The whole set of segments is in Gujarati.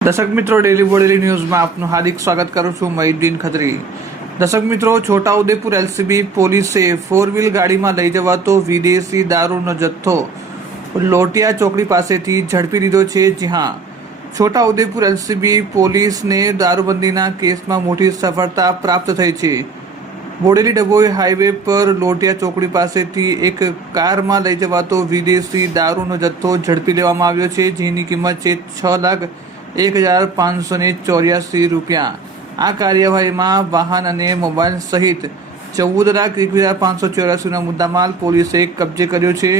દર્શક મિત્રો, ડેલી બોડેલી ન્યૂઝમાં આપનું હાર્દિક સ્વાગત કરું છું. મહિઉદ્દીન ખત્રી. દર્શક મિત્રો, છોટાઉદેપુર એલસીબી પોલીસે 4 વ્હીલ ગાડીમાં લઈ જવાતો વિદેશી દારૂનો જથ્થો લોટિયા ચોકડી પાસેથી ઝડપી લીધો છે. જી હા, છોટાઉદેપુર એલસીબી પોલીસને દારૂબંધીના કેસમાં મોટી સફળતા પ્રાપ્ત થઈ છે. બોડેલી ડભોઈ હાઈવે પર લોટિયા ચોકડી પાસેથી એક કારમાં લઈ જવાતો વિદેશી દારૂનો જથ્થો ઝડપી લેવામાં આવ્યો છે, જેની કિંમત છે 6,01,584 રૂપિયા. આ કાર્યવાહીમાં વાહન અને મોબાઈલ સહિત 14,01,584 મુદ્દામાલ પોલીસે કબજે કર્યો છે.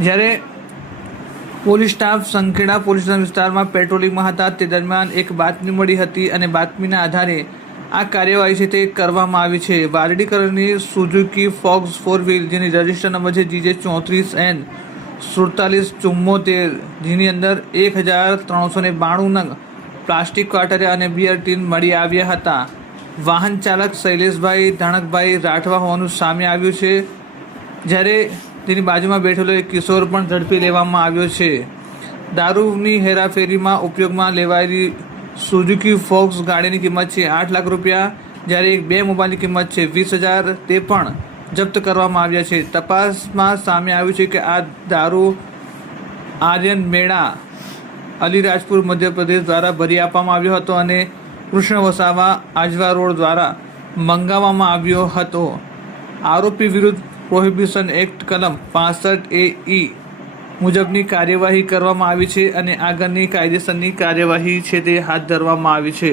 જ્યારે પોલીસ સ્ટાફ સંખેડા પોલીસ વિસ્તારમાં પેટ્રોલિંગમાં હતા તે દરમિયાન એક બાતમી મળી હતી અને બાતમીના આધારે આ કાર્યવાહી છે તે કરવામાં આવી છે. વારડી કલરની સુઝુકી ફોક્સ 4 વ્હીલ જેની રજિસ્ટર નંબર છે GJ34N 4774, જેની અંદર 1,392 નંગ પ્લાસ્ટિક ક્વાર્ટરે અને બિયર ટીન મળી આવ્યા હતા. વાહન ચાલક શૈલેષભાઈ ધણકભાઈ રાઠવા હોવાનું સામે આવ્યું છે, જ્યારે તેની બાજુમાં બેઠેલો એક કિશોર પણ ઝડપી લેવામાં આવ્યો છે. દારૂની હેરાફેરીમાં ઉપયોગમાં લેવાયેલી સુઝુકી ફોક્સ ગાડીની કિંમત છે 8 લાખ રૂપિયા, જ્યારે બે મોબાઈલની કિંમત છે 20,000, તે પણ જપ્ત કરવામાં આવ્યા છે. તપાસમાં સામે આવ્યું છે કે આ દારૂ આર્યન મેળા અલીરાજપુર મધ્યપ્રદેશ દ્વારા ભરી આપવામાં આવ્યો હતો અને કૃષ્ણ વસાવા આજવા રોડ દ્વારા મંગાવવામાં આવ્યો હતો. આરોપી વિરુદ્ધ પ્રોહિબિશન એક્ટ કલમ 65A મુજબની કાર્યવાહી કરવામાં આવી છે અને આગળની કાયદેસરની કાર્યવાહી છે તે હાથ ધરવામાં આવી છે.